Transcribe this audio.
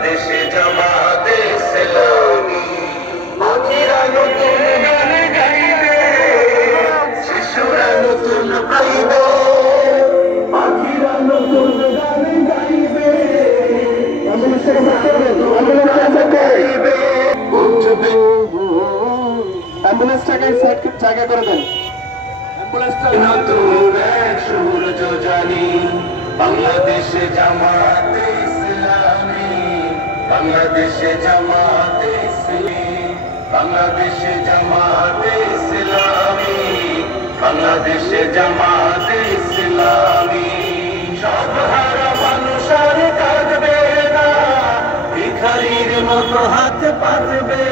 বাংলাদেশে জামাতে ইসলামী। পাখিরা নতুন গান গাইবে, শিশুরা নতুন গাইবে, পাখিরা নতুন গান গাইবে, গাইবে উঠবে। অ্যাম্বুলেন্সটাকে জায়গা করে দেন। নতুন এক সূর্য জানি, বাংলাদেশে জামাতে ইসলামী, বাংলাদেশে জামাতে ইসলামী, বাংলাদেশে জামাতে ইসলামী, বাংলাদেশে জামাতে ইসলামী। সব হারা মানুষ আর কাঁদবে না, ভিখারির মতো হাত পাতবে